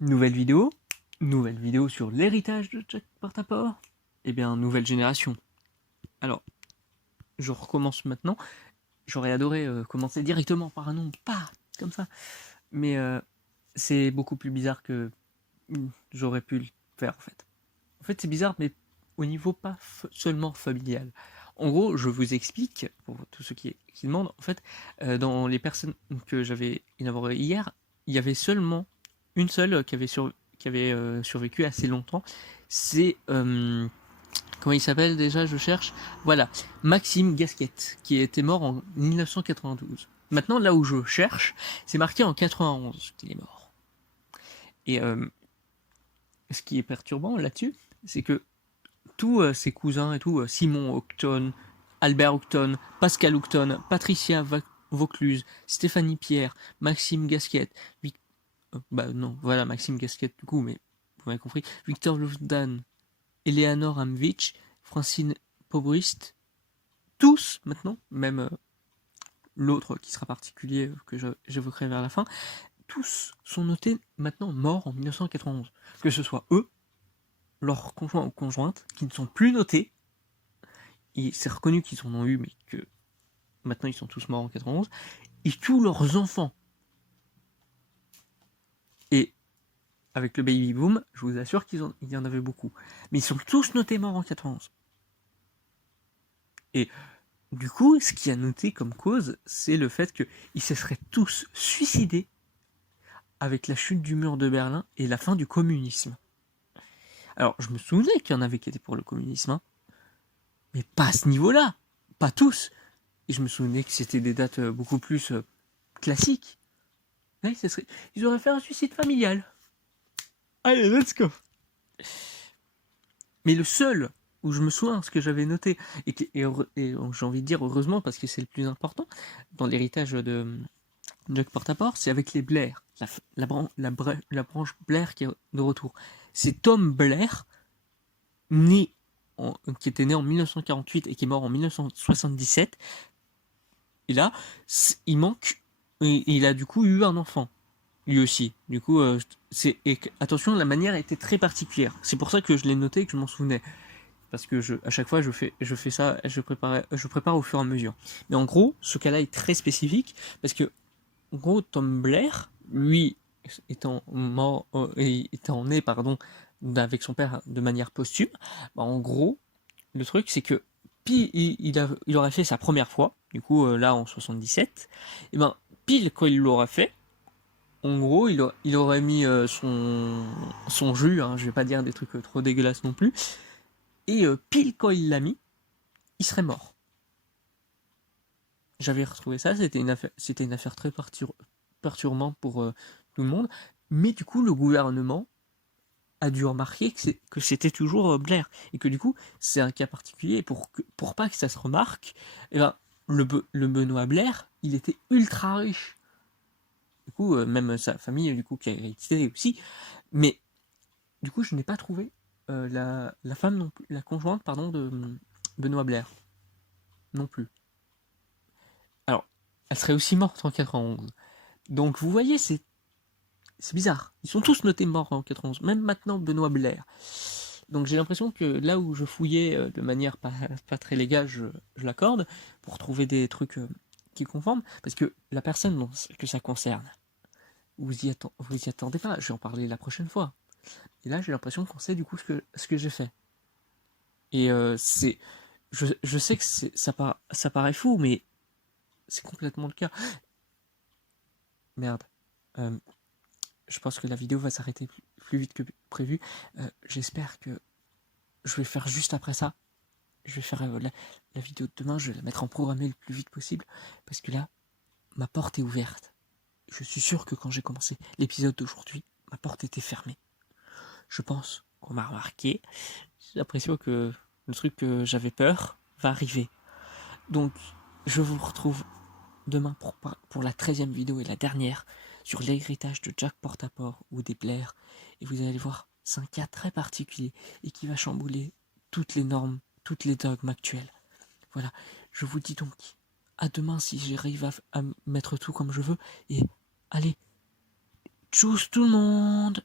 Nouvelle vidéo sur l'héritage de Jack Portaport. Eh bien, nouvelle génération. Alors, je recommence maintenant. J'aurais adoré commencer directement par un nom, pas comme ça. Mais c'est beaucoup plus bizarre que j'aurais pu le faire en fait. En fait, c'est bizarre, mais au niveau pas seulement familial. En gros, je vous explique, pour tous ceux qui demandent, en fait, dans les personnes que j'avais élaborées hier, il y avait seulement une seule qui avait survécu assez longtemps. C'est, comment il s'appelle déjà, je cherche. Voilà, Maxime Gasquet, qui était mort en 1992. Maintenant, là où je cherche, c'est marqué en 91 qu'il est mort. Et ce qui est perturbant là-dessus, c'est que tous ses cousins et tout, Simon Octon, Albert Octon, Pascal Octon, Patricia Vaucluse, Stéphanie Pierre, Maxime Gasquet, Maxime Gasquet du coup, mais vous m'avez compris, Victor Lofdan, Eleanor Amvich, Francine Pobrist, tous maintenant, même l'autre qui sera particulier que j'évoquerai vers la fin, tous sont notés maintenant morts en 1991. Que ce soit eux, leurs conjoints ou conjointes, qui ne sont plus notés. C'est reconnu qu'ils en ont eu, mais que maintenant ils sont tous morts en 91, et tous leurs enfants. Et avec le baby boom, je vous assure qu'il y en avait beaucoup. Mais ils sont tous notés morts en 91. Et du coup, ce qui a noté comme cause, c'est le fait qu'ils se seraient tous suicidés avec la chute du mur de Berlin et la fin du communisme. Alors, je me souvenais qu'il y en avait qui étaient pour le communisme, hein, mais pas à ce niveau-là, pas tous. Et je me souvenais que c'était des dates beaucoup plus classiques. Ouais, ils auraient fait un suicide familial. Allez, let's go. Mais le seul où je me souviens ce que j'avais noté, et j'ai envie de dire heureusement parce que c'est le plus important dans l'héritage de Jack Portaport, c'est avec les Blair, la branche Blair qui est de retour. C'est Tom Blair, qui était né en 1948 et qui est mort en 1977. Et là, il a du coup eu un enfant. Lui aussi. Du coup, attention, la manière était très particulière. C'est pour ça que je l'ai noté et que je m'en souvenais. Parce que à chaque fois, je fais ça, je prépare au fur et à mesure. Mais en gros, ce cas-là est très spécifique parce que, en gros, Tom Blair, lui, étant né, avec son père de manière posthume, en gros, le truc, c'est que pile, il aurait fait sa première fois, du coup, là, en 77, et pile quand il l'aura fait, en gros, il aurait mis son jus, hein, je vais pas dire des trucs trop dégueulasses non plus, et pile quand il l'a mis, il serait mort. J'avais retrouvé ça, c'était une affaire très perturbante pour tout le monde, mais du coup, le gouvernement a dû remarquer que c'était toujours Blair, et que du coup, c'est un cas particulier, pour pas que ça se remarque, eh ben, le Benoît Blair, il était ultra riche. Du coup, même sa famille, du coup, qui a hérité aussi. Mais, du coup, je n'ai pas trouvé la femme non plus, la conjointe, pardon, de Benoît Blair. Non plus. Alors, elle serait aussi morte en 91. Donc, vous voyez, c'est bizarre. Ils sont tous notés morts en 91. Même maintenant, Benoît Blair. Donc, j'ai l'impression que là où je fouillais de manière pas très légale, je l'accorde, pour trouver des trucs qui conforment. Parce que la personne que ça concerne, vous y attendez pas, je vais en parler la prochaine fois. Et là, j'ai l'impression qu'on sait du coup ce que j'ai fait. Et je sais que ça paraît fou, mais c'est complètement le cas. Merde. Je pense que la vidéo va s'arrêter plus vite que prévu. J'espère que je vais faire juste après ça. Je vais faire la vidéo de demain, je vais la mettre en programmé le plus vite possible. Parce que là, ma porte est ouverte. Je suis sûr que quand j'ai commencé l'épisode d'aujourd'hui, ma porte était fermée. Je pense qu'on m'a remarqué. J'ai l'impression que le truc que j'avais peur va arriver. Donc, je vous retrouve demain pour la 13e vidéo et la dernière sur l'héritage de Jack Portaport ou des Blair. Et vous allez voir, c'est un cas très particulier et qui va chambouler toutes les normes, toutes les dogmes actuels. Voilà, je vous dis donc à demain si j'arrive à mettre tout comme je veux. Et allez, tchuss tout le monde!